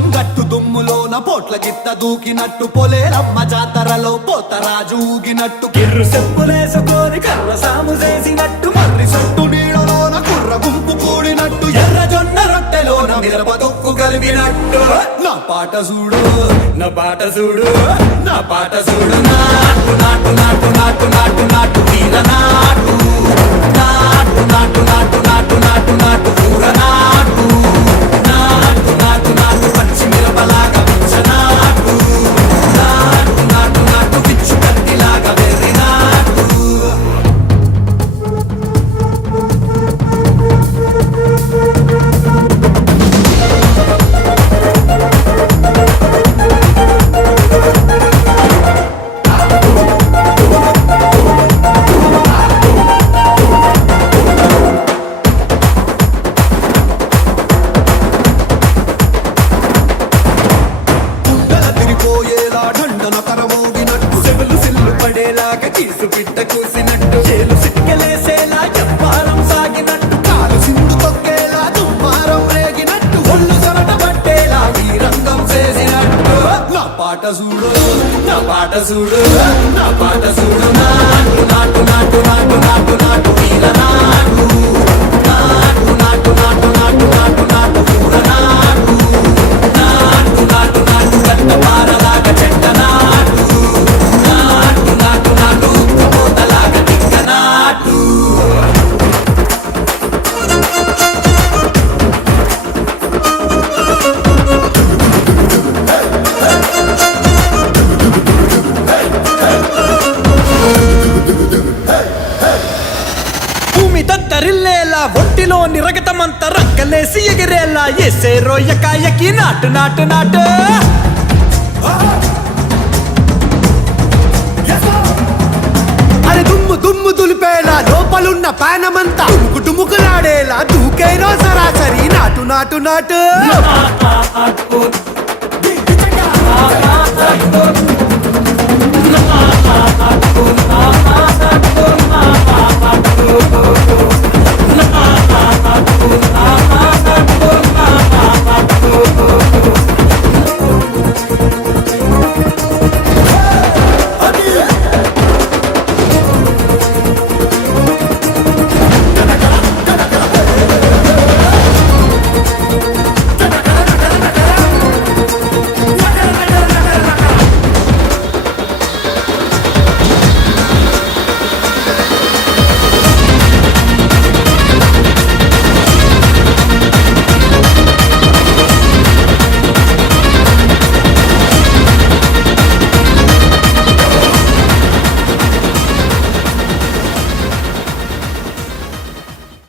రంగం గట్టు దుమ్ములోన పోట్ల గిత్త దూకినట్టు పొలేరమ్మ జాతరలో పోతరాజు ఊగినట్టు కిర్రు చెప్పులేసుకొని కర్ర సాము చేసినట్టు మర్రి సొట్టు నీడలోన కుర్ర గుంపు కూడినట్టు ఎర్ర జొన్న రొట్టెలోన మిరప దొక్కు కలిపినట్టు నా పాట చూడు నా పాట చూడు నా పాట చూడు నాటు నాటు నాటు నాటు నాటు నాటు వీర నాటు నాటు నాటు నాటు నాటు నాటు నాటు కూర నాటు నాటు నాటు నాటు పచ్చి మిరపలాగా పిచ్చ నాటు నాటు నాటు నాటు పిచ్చు కత్తిలాగా వెర్రి నాటు కీసు పిట్ట కూసినట్టు చేలు సిక్కలేసేలా చెప్పారం సాగినట్టు కాలు సింధు తొక్కేలా దుమ్మారం రేగినట్టు ఒళ్ళు సొరట పట్టేలా ఈ రంగం చేసినట్టు నా పాట చూడు నా పాట చూడు నా పాట చూడు నాటు నాటు నాటు నాటు నాటు నాటు వీర నాటు నాటు నాటు నాటు నాటు నాటు నాటు కూర నాటు నాటు నాటు నాటు గట్ట పారలాగా చెట్ట నాటు నాటు నాటు నాటు ఉక్కబోతలాగా దిక్క నాటు భూమి దద్దరిల్లేలా ఒంటిలోని రగతమంతా రక్కలేసి ఎగిరేలా ఎసే రోయకాయకి నాటు నాటు నాటు అరే దుమ్ము దుమ్ము దులిపేలా లోపలున్న పానమంతా డుముకులాడేలా దూకేరో సరాసరి నాటు నాటు నాటు